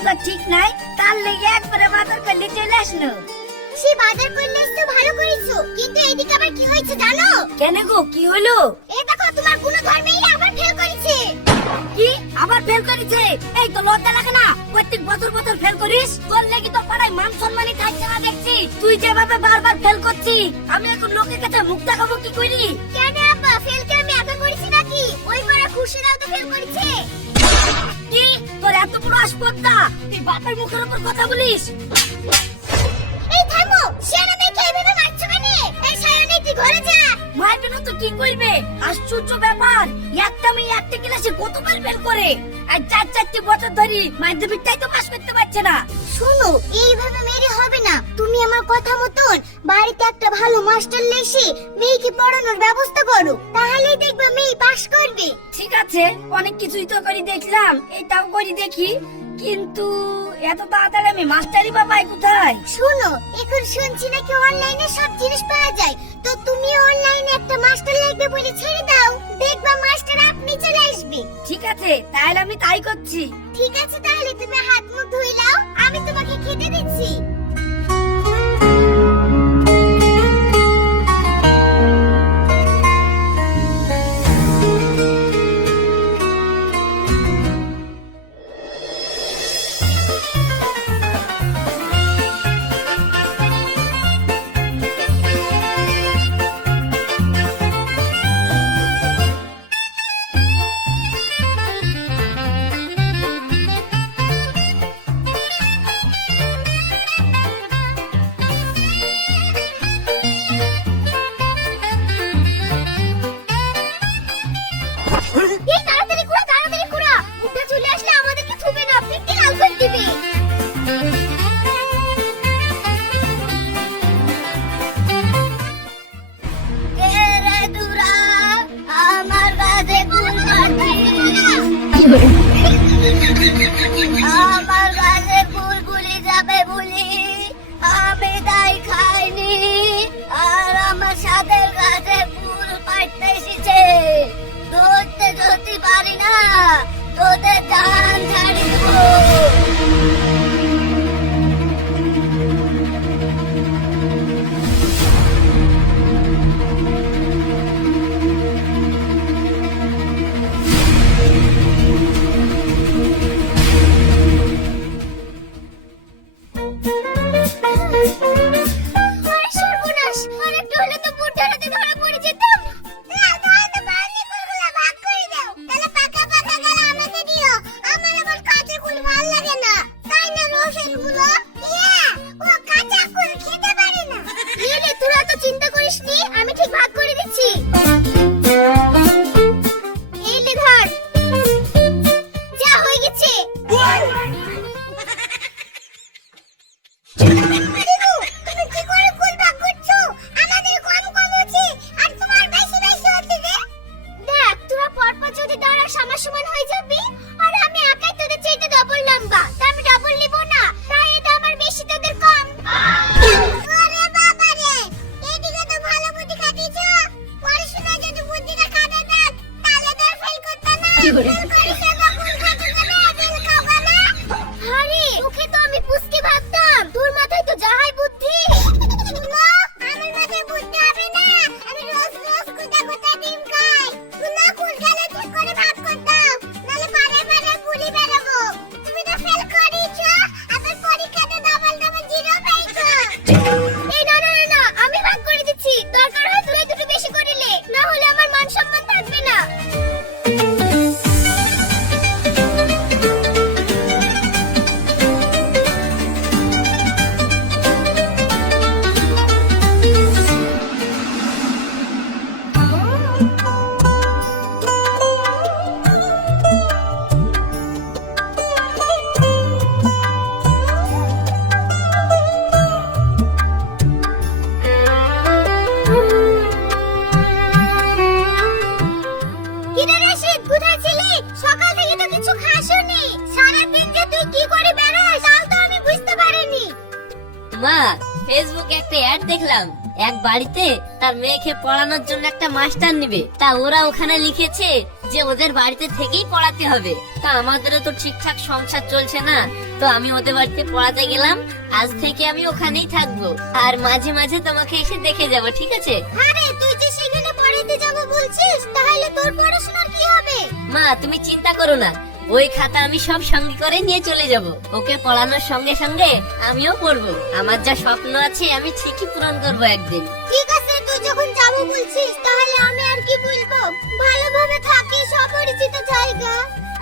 না ঠিক নাই তার লেগে একবারে বাজার করলে চলে আসলো। সে বাজার করলে এসছো ভালো করেছ কিন্তু এদিকে আবার কি হয়েছে জানো? কেন গো কি হলো? এই দেখো তোমার কোনো ধর্মেই আবার ফেল করেছে। কি? আবার ফেল করেছে? এই তো লজ্জা লাগে না। প্রত্যেক বছর বছর ফেল করিস? তোর লেগে তো পাড়ায় মান সম্মানই থাকছে না দেখছি। তুই যেভাবে বারবার ফেল করছিস আমি এখন লোকের কাছে মুখ দেখাবো কি করি? কেন আব্বা ফেল কি আমি একা করেছি নাকি? ওই মারা খুশিরাও তো ফেল করেছে। কি? তোর এত বড় আসপদ্দা তুই বাপের মুখের উপর কথা বলিস? এই থামো মেয়েকে মারছো কেন? এই সায়নে তুই ঘরে যা। মারবে না তো কি করবে? আশ্চর্য ব্যাপার। একটা মেয়ে একটা ক্লাসে কতবার ফেল করে? আর চার চারটি বছর ধরে মাধ্যমিকটাই তো পাস করতে পারছে না। শোনো এইভাবে মেরে হবে না। তুমি আমার কথা মতন বাড়িতে একটা ভালো মাস্টার লেসে মেয়েকে পড়ানোর ব্যবস্থা করো তাহলেই দেখবে মেয়ে পাশ করবে। ঠিক আছে অনেক কিছুই তো করি দেখলাম এটাও করি দেখি। কিন্তু এত তাড়াতাড়ি আমি মাস্টারি বা পাই কোথায়? শোনো এখন শুনছি নাকি অনলাইনে সব জিনিস পাওয়া যায়। তো তুমি অনলাইনে একটা মাস্টার লাগবে বলে ছেড়ে দাও দেখবা মাস্টার আপনি চলে আসবে। ঠিক আছে তাহলে আমি তাই করছি। ঠিক আছে তাহলে তুমি হাত মুখ ধুই নাও আমি তোমাকে খেতে দিচ্ছি। আমি ঠিক ভাগ করে? কথা কিরে রশিদ কোথায় ছিলি? সকাল থেকে তো কিছু খাসনি। সারা দিন যে তুই কি করে বেরোস তাও তো আমি বুঝতে পারিনি। মা ফেসবুকে একটা অ্যাড দেখলাম। এক বাড়িতে তার মেয়েকে পড়ানোর জন্য একটা মাস্টার নিবে। তা ওরা ওখানে লিখেছে যে ওদের বাড়িতে থেকেই পড়াতে হবে। তা আমাদেরও তো ঠিকঠাক সংসার চলছে না। তো আমি ওদের বাড়িতে পড়াতে গেলাম। আজ থেকে আমি ওখানেই থাকব। আর মাঝে মাঝে তোমাকে এসে দেখে যাব ঠিক আছে? আরে তুই যে সেখানে বলছিস? তাহলে তোর পড়াশোনার কি হবে? মা তুমি চিন্তা করো না। ওই খাতা আমি সব সঙ্গে করে নিয়ে চলে যাব। ওকে পড়ানোর সঙ্গে সঙ্গে আমিও পড়ব। আমার যা স্বপ্ন আছে আমি ঠিকই পূরণ করব একদিন। ঠিক আছে তুই যখন যাব বলছিস তাহলে আমি আর কি বলব? ভালোভাবে থাকিস অপরিচিত জায়গা।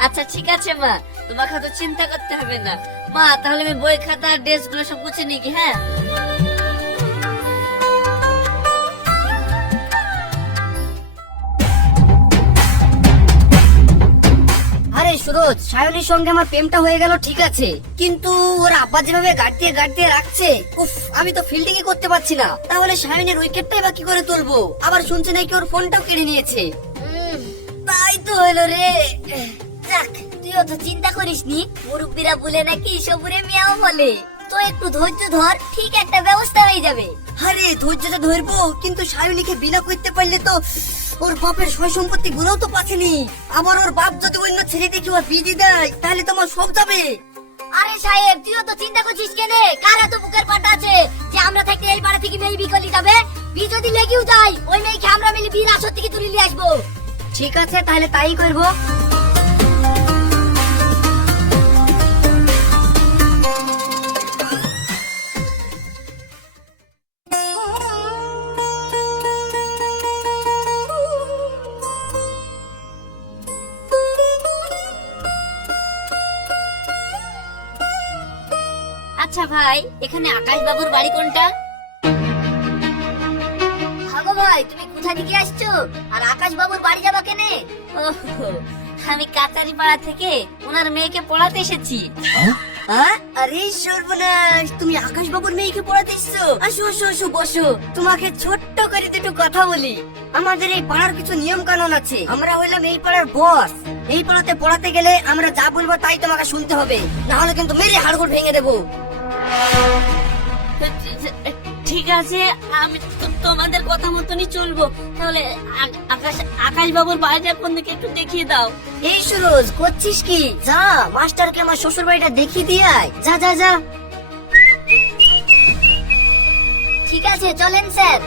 আচ্ছা ঠিক আছে মা। তোমাকে তো চিন্তা করতে হবে না। মা তাহলে আমি বই খাতা ড্রেসগুলো সব গুছিয়ে নিই হ্যাঁ? আরে সুরজ, সায়নের সঙ্গে আমার প্রেমটা হয়ে গেল, ঠিক আছে। কিন্তু ওর আব্বা যেভাবে গাড়তে গাড়তে রাখছে, উফ, আমি তো ফিল্ডিং করতে পারছি না। তাহলে সায়নের উইকেটটাই বা করে তুলবো? আবার শুনছে নাকি ওর ফোনটাও কেড়ে নিয়েছে। তাই তো হলো রে। যাক, তুই অত চিন্তা করিস নি। মুরব্বীরা বলে নাকি সবুরে মিয়াও বলে। তো একটু ধৈর্য ধর, ঠিক একটা ব্যবস্থা হয়ে যাবে। আরে, ধৈর্যটা ধরবো, কিন্তু সায়নীকে বিনা করতে পারলে তো ওর বাপের সয় সম্পত্তি গুলোও তো পাচ্ছেনি। আবার ওর বাপ যদি অন্য ছেলে দেখে ওর বিজি দেয় তাহলে তোমার সব যাবে। আরে সাহেব তুইও তো চিন্তা করছিস কেনে? কার এত বুকের পাটা আছে? যে আমরা থাকতে এই পাড়া থেকে মেয়ে বিকলি যাবে বি যদি লেগেও যায় ওই মেয়েকে আমরা মিলে বীর আসর থেকে তুলে নিয়ে আসব। ঠিক আছে তাহলে তাই করব। ভাই এখানে আকাশ বাবুর বাড়ি কোনটা? ভাগো ভাই তুমি কোথা থেকে আসছো? আর আকাশ বাবুর বাড়ি যাবা কেনে? আমি কাতারি পাড়া থেকে ওনার মেয়েকে পড়াতে এসেছি। হ্যাঁ? আরে সর্বনাশ তুমি আকাশ বাবুর মেয়েকে পড়াতে এসছো? আসো আসো আসো বসো। তোমাকে ছোট্ট করে দুটো কথা বলি। আমাদের এই পাড়ার কিছু নিয়ম কানুন আছে। আমরা হইলাম এই পাড়ার বস। এই পাড়াতে পড়াতে গেলে আমরা যা বলব তাই তোমাকে শুনতে হবে। না হলে কিন্তু মেরে হাড়গোড় ভেঙে দেবো। ঠিক আছে, আমি তোমাদের কথা মতনই চলবো। তাহলে আকাশ আকাশ বাবুর বাড়িটা কোন দিকে একটু দেখিয়ে দাও। এই সুরজ, করছিস কি? যা, মাস্টারকে আমার শ্বশুর বাড়িটা দেখিয়ে দিয়ে আয়। যা যা যা। ঠিক আছে, চলেন স্যার।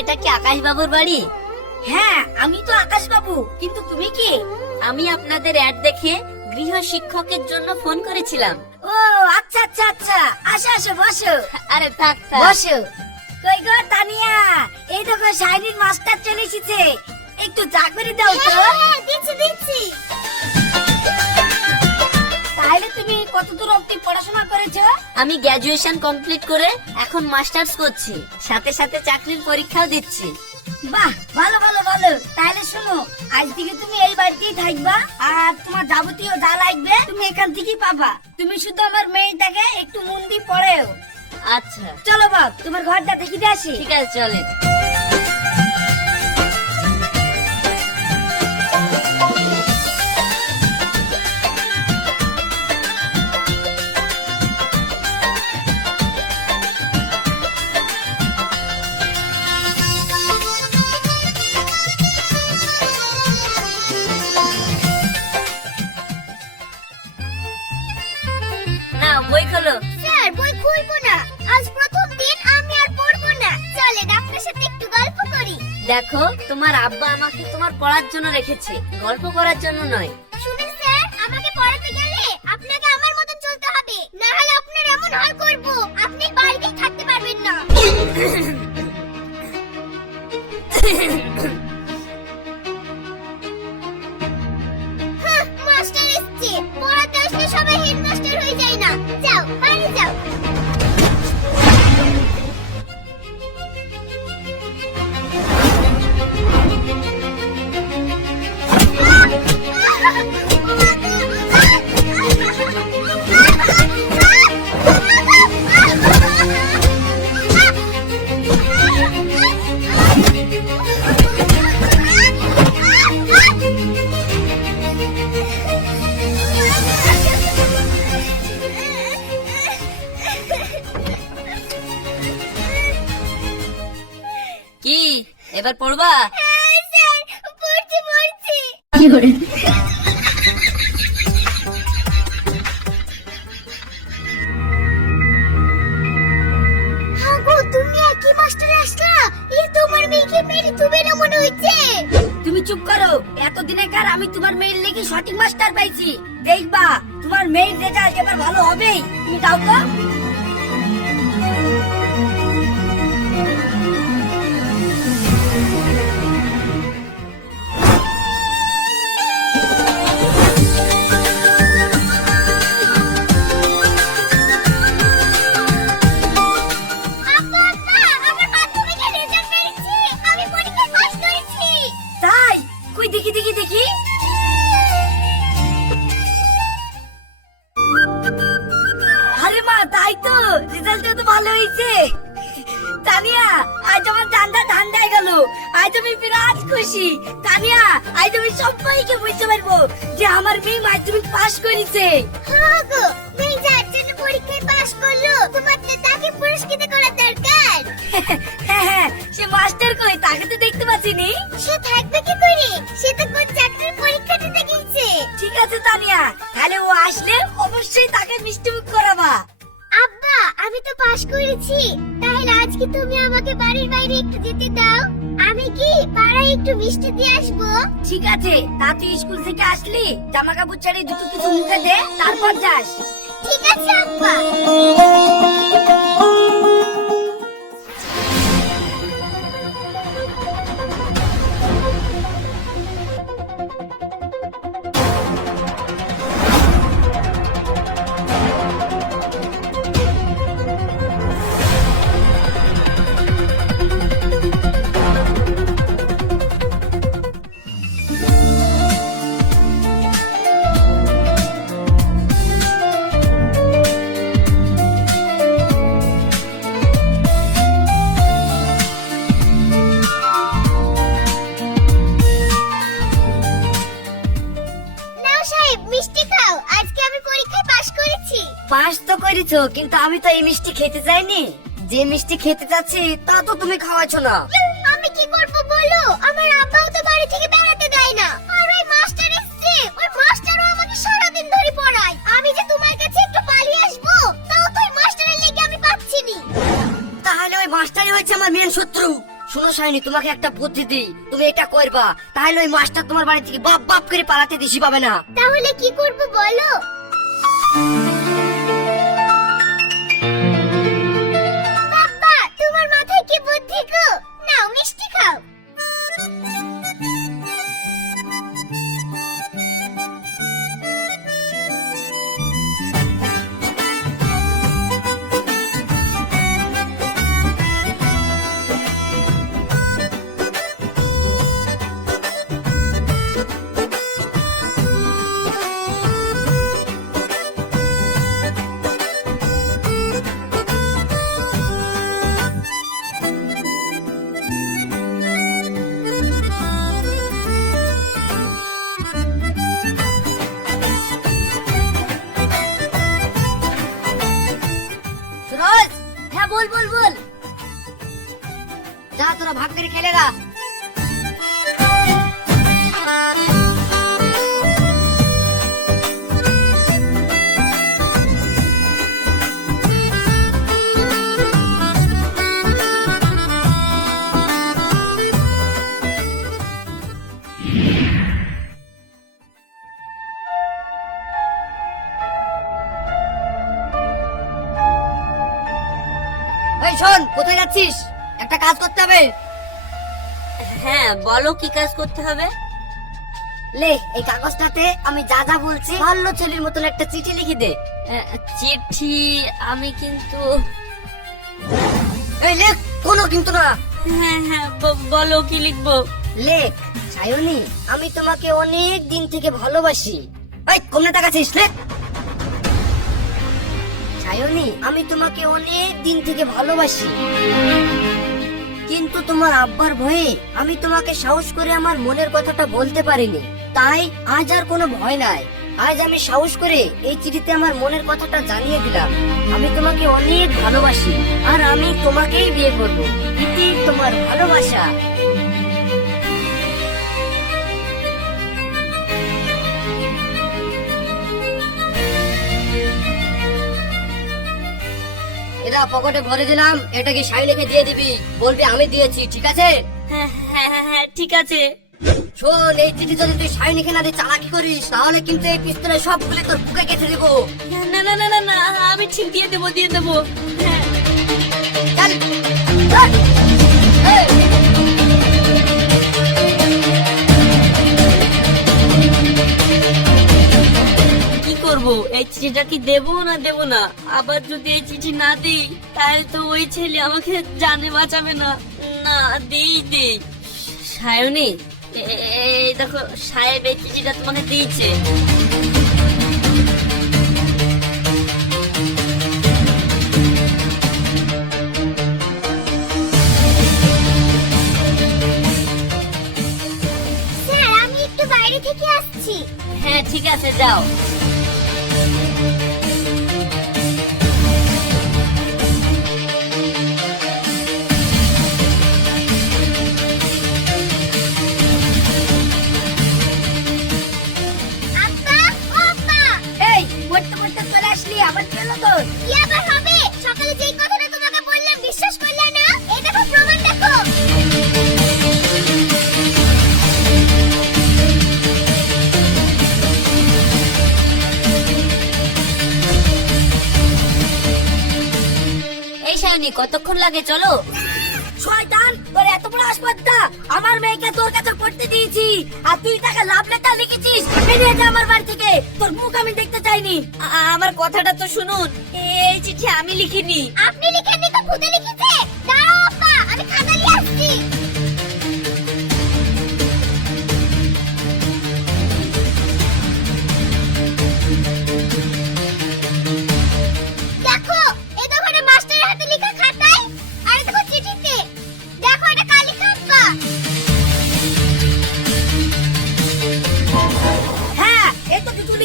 এটা কি আকাশ বাবুর বাড়ি? হ্যাঁ আমি তো আকাশ বাবু কিন্তু তুমি কি? আমি আপনাদের অ্যাড দেখে গৃহ শিক্ষকের জন্য ফোন করেছিলাম। ও আচ্ছা আচ্ছা আচ্ছা। আসো আসো বসো। আরে থাক থাক। বসো। কই গো তানিয়া? এই দেখো শাইনির মাস্টার চলে এসেছে। একটু চা করে দাও তো। হ্যাঁ দিচ্ছি দিচ্ছি। কত দূর অবধি পড়াশোনা করেছ? আমি গ্র্যাজুয়েশন কমপ্লিট করে এখন মাস্টার্স করছি। সাথে সাথে চাকরির পরীক্ষাও দিচ্ছি। বাহ ভালো ভালো ভালো। তাহলে শোনো আজ থেকে তুমি এই বাড়িতেই থাকবা আর তোমার যাবতীয় যা লাগবে তুমি এখান থেকেই পাবা। তুমি শুধু আমার মেয়েটাকে একটু মন দিয়ে পড়েও। আচ্ছা। চলো বাপ তোমার ঘরটা দেখি দিয়ে আসি। ঠিক আছে চলেন আমাকে তোমার পড়ার জন্য রেখেছে। গল্প করার জন্য নয়। শুনুন স্যার, আমাকে পড়াতে গেলে আপনাকে আমার মতন চলতে হবে। না হলে আপনার এমন হাল করব, আপনি বাড়িতেই থাকতে পারবেন না। মাস্টার এসছে। পড়াতে আসলে সবাই কি? এবার পড়বা? হ্যাঁ, পড়ছি পড়ছি সঠিক মাস্টার পাইছি। দেখবা তোমার মেয়ের রেজাল্ট এবার ভালো হবেই। তুমি দাও তো। তাকে মিষ্টি মুখ করাবা। আব্বা আমি তো পাশ করেছি। তাহলে আজকে তুমি আমাকে বাড়ির বাইরে একটু যেতে দাও। আমি কি পাড়ায় একটু মিষ্টি দিয়ে আসব? ঠিক আছে তা তুই স্কুল থেকে আসলি জামা কাপড় ছাড়িয়ে দুটো কিছু মুখে দে তারপর যাস। ঠিক আছে আব্বা। তো কিন্তু আমি তো এই মিষ্টি খেতে চাইনি। যে মিষ্টি খেতে চাচ্ছি তা তো তুমি খাওয়াছো না। আমি কি করব বলো? আমার আব্বাও তো বাড়ি থেকে বেড়াতে দেয় না। আর ওই মাস্টার এসছে। ওই মাস্টারও আমাকে সারাদিন ধরে পড়ায়। আমি যে তোমার কাছে একটু পালিয়ে আসব তাও তো ওই মাস্টারের লেগে আমি পাচ্ছি নি। তাহলে ওই মাস্টারই হচ্ছে আমার মেন শত্রু। শোনো সাইনি তোমাকে একটা বুদ্ধি দিই। তুমি এটা করবা। তাহলে ওই মাস্টার তোমার বাড়ি থেকে বাপ বাপ করে পালাতে দিশি পাবে না। তাহলে কি করব বলো? যা তোরা ভাগ করে খেলেগা এই হ্যাঁ বলো কি কাজ করতে হবে? লে এই কাগজটাতে আমি যা যা বলছি ভালো ছেলের মতন একটা চিঠি লিখে দে। আহ, চিঠি আমি কিন্তু এই লেখ কোনো কিন্তু না। হ্যাঁ হ্যাঁ বলো কি লিখব? লেখ সায়নি আমি তোমাকে অনেক দিন থেকে ভালোবাসি। এই কমনে তাকাছিস লেখ। সায়নি আমি তোমাকে অনেক দিন থেকে ভালোবাসি। কিন্তু তোমার আব্বার ভয়ে আমি তোমাকে সাহস করে আমার মনের কথাটা বলতে পারিনি। তাই আজ আর কোনো ভয় নাই। আজ আমি সাহস করে এই চিঠিতে আমার মনের কথাটা জানিয়ে দিলাম। আমি তোমাকে অনেক ভালোবাসি, আর আমি তোমাকেই বিয়ে করব। তোমার ভালোবাসা। এটা পকেটে ভরে দিলাম এটা কি সাইলেকে দিয়ে দিবি? বলবি আমি দিয়েছি ঠিক আছে? হ্যাঁ হ্যাঁ হ্যাঁ, হ্যাঁ ঠিক আছে। শোন এই চিঠি যদি তুই সাইনিকে না দিয়ে চালাকি করিস তাহলে কিন্তু এই পিস্তলের সবগুলি তোর বুকে গেঁথে দেবো। না না না না না আমি ঠিক দিয়ে দেবো দিয়ে দেবো। হ্যাঁ। চল। এই চিঠিটা কি দেবো না দেবো না? আবার যদি এই চিঠি না দিই তাহলে তো ওই ছেলে আমাকে জানে বাঁচাবে না। না দিই দিই। সায়নী এই দেখো সাহেব এই চিঠিটা তোমাকে দিয়েছে। আমি একটু বাইরে হ্যাঁ ঠিক আছে যাও। চলে আবার কি তোর? কি আবার হবে? সকালে যেই কথাটা সায়নী কতক্ষণ লাগে, চলো। শয়তান, তোর এত বড় আসপাদ্দা আমার মেয়েকে তোর কাছে পড়তে দিয়েছি। আর তুই তাকে লাভ লেটার লিখেছিস? বেরিয়ে যা আমার বাড়ি থেকে। তোর মুখ আমি দেখতে চাইনি। আমার কথাটা তো শুনুন। এই চিঠি আমি লিখিনি। আপনি লিখেননি তো ভূতে লিখেছে? দাঁড়াও, আব্বা, আমি খাতা নিয়ে আসছি।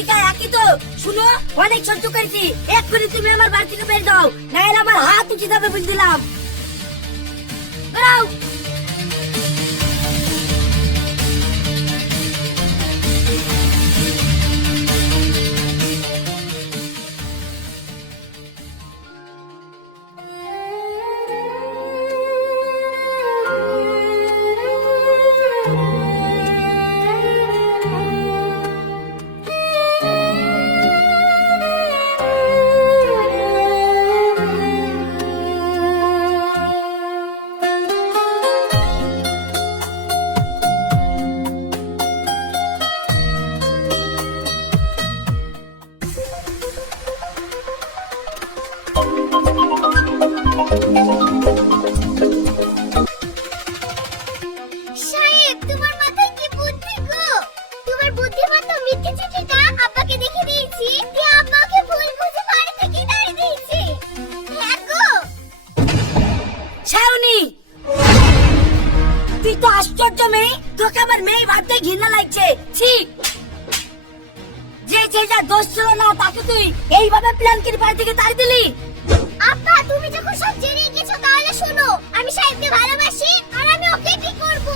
এই তো একই তো শুনো, অনেক সহ্য করেছি। এক করে তুমি আমার বাড়ি থেকে বের দাও, নাহলে আমার হাত উঠে যাবে বুঝ দিলাম। মেয়ে ভাবতে ঘৃণা লাগছে। ছি। যে ছেলেটা দোষ ছিল না তাকে তুই এইভাবে প্ল্যান করে বাড়ি থেকে তাড়ি দিলি? আব্বা তুমি যখন সব জেনে গেছো তাহলে শোনো আমি সাহেবকে ভালোবাসি আর আমি ওকে ঠিক করব?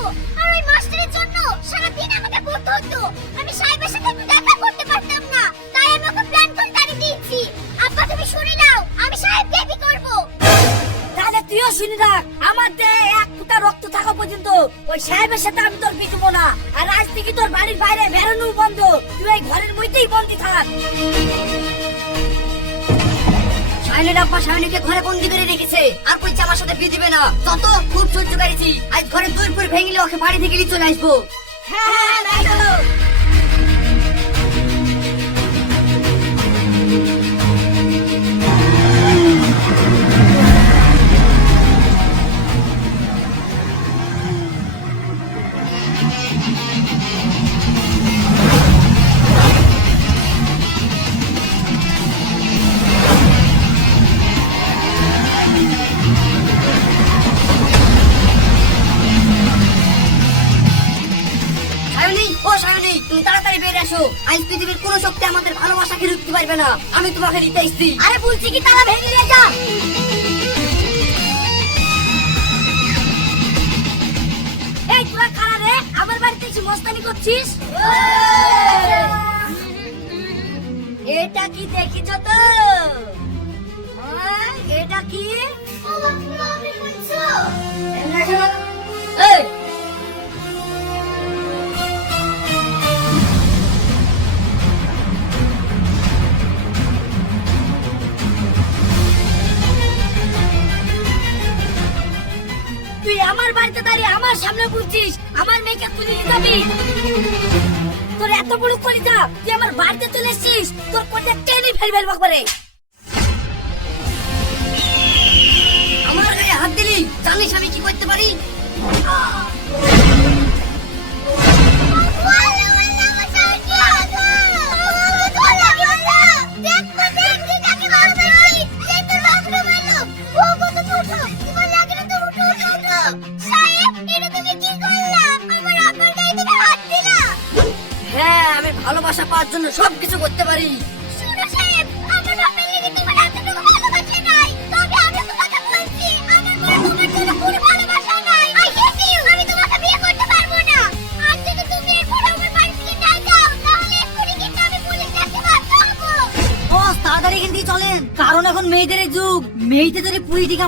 আর ওই মাস্টারের জন্য সারা দিন আমাকে পড়তে হতো। আমি সাহেবের সাথে একটু দেখা করতে পারতাম না তাই আমি ওকে প্ল্যান করে তাড়িয়ে দিয়েছি। আব্বা তুমি শুনে নাও আমি সাহেবকে বিয়ে করব? তাহলে তুইও শুনি রাখ আমার দেহে ওই সাহেবের সাথে আমি তোর পিছবো না। আর আজ থেকে তোর বাড়ির বাইরে বেরোনো বন্ধ। তুই এই ঘরের মধ্যেই বন্দি থাক। সাইনের আব্বা সাইনিকে ঘরে বন্দি করে রেখেছে। আর কইছে আমার সাথে বিয়ে দিবে না। তত খুব সহ্য করেছি আজ ঘরে দুই পুর ভেঙে ওকে বাড়ি থেকে চলে আসব। হ্যাঁ হ্যাঁ পারবে না। আমি তোমাকে দিতে এসেছি। আরে বলছি কি তারা ভেঙে নিয়ে যা এই তোরা কারা রে? আমার বাড়িতে এসে মস্তানি করছিস? এটা কি দেখিছ তো? আমার আমার সামনে বুঝছিস আমার মেয়েকে নিয়ে যাবি। তোর এত বড় কলিজা, তুই আমার বাড়িতে চলে এসছিস, তোর কলিজা টেনে ফেলবে ফেল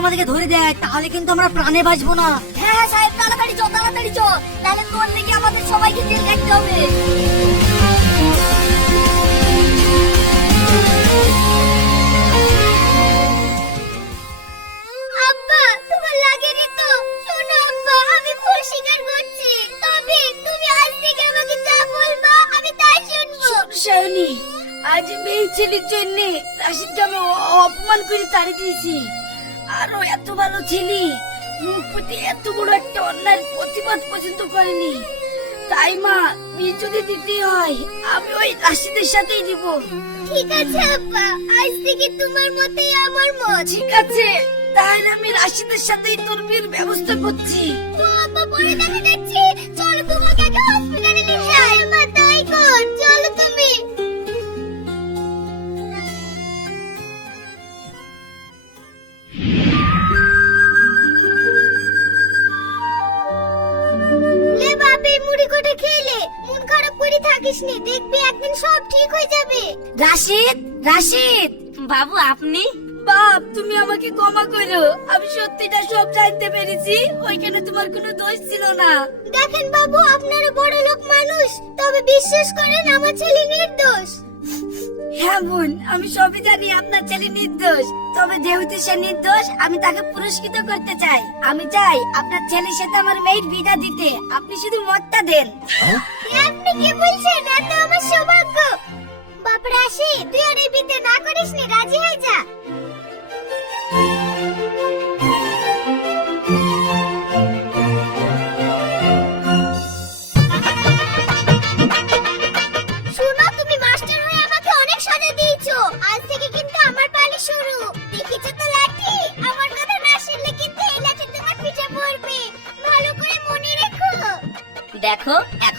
আমাদেরকে ধরে দেয় তাহলে কিন্তু আমরা প্রাণে বাঁচবো না। হ্যাঁ হ্যাঁ সাহেব তাড়াতাড়ি চো তাড়াতাড়ি চো। তাহলে তোর দিকে আমাদের সবাইকে জেল দেখতে হবে। আজ মেয়ে ছেলের জন্য রাশিদকে আমি অপমান করে তাড়িয়ে দিয়েছি। আরও এত ভালো ছিলি। মুখ প্রতি এত বড় একটা অন্যায় প্রতিবাদ পর্যন্ত করেনি। তাই মা বিয়ে যদি দিতে হয় আমি ওই রাশিদের সাথেই দিব। ঠিক আছে আব্বা। আজ থেকে তোমার মতেই আমার মত। ঠিক আছে তাহলে আমি রাশিদের সাথেই তোর বিয়ের ব্যবস্থা করছি। তো আব্বা পরে দেখা তোমার কোনো দোষ ছিল না। দেখেন বাবু আপনারা বড় লোক মানুষ তবে বিশ্বাস করেন আমার ছেলে নির্দোষ। হ্যাঁ বোন আমি সবই জানি আপনার ছেলে নির্দোষ তবে যেহেতু সে নির্দোষ আমি তাকে পুরস্কৃত করতে চাই। আমি চাই আপনার ছেলের সাথে আমার মেয়ের বিদা দিতে। আপনি শুধু মতটা দেন। আপনি কি বলছেন? এত আমার সৌভাগ্য। বাপ রাশি তুই আর এই বিতে না করিস নি রাজি হয়ে যা।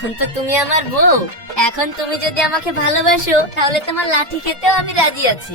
এখন তো তুমি আমার বউ। এখন তুমি যদি আমাকে ভালোবাসো, তাহলে তোমার লাঠি খেতেও আমি রাজি আছি।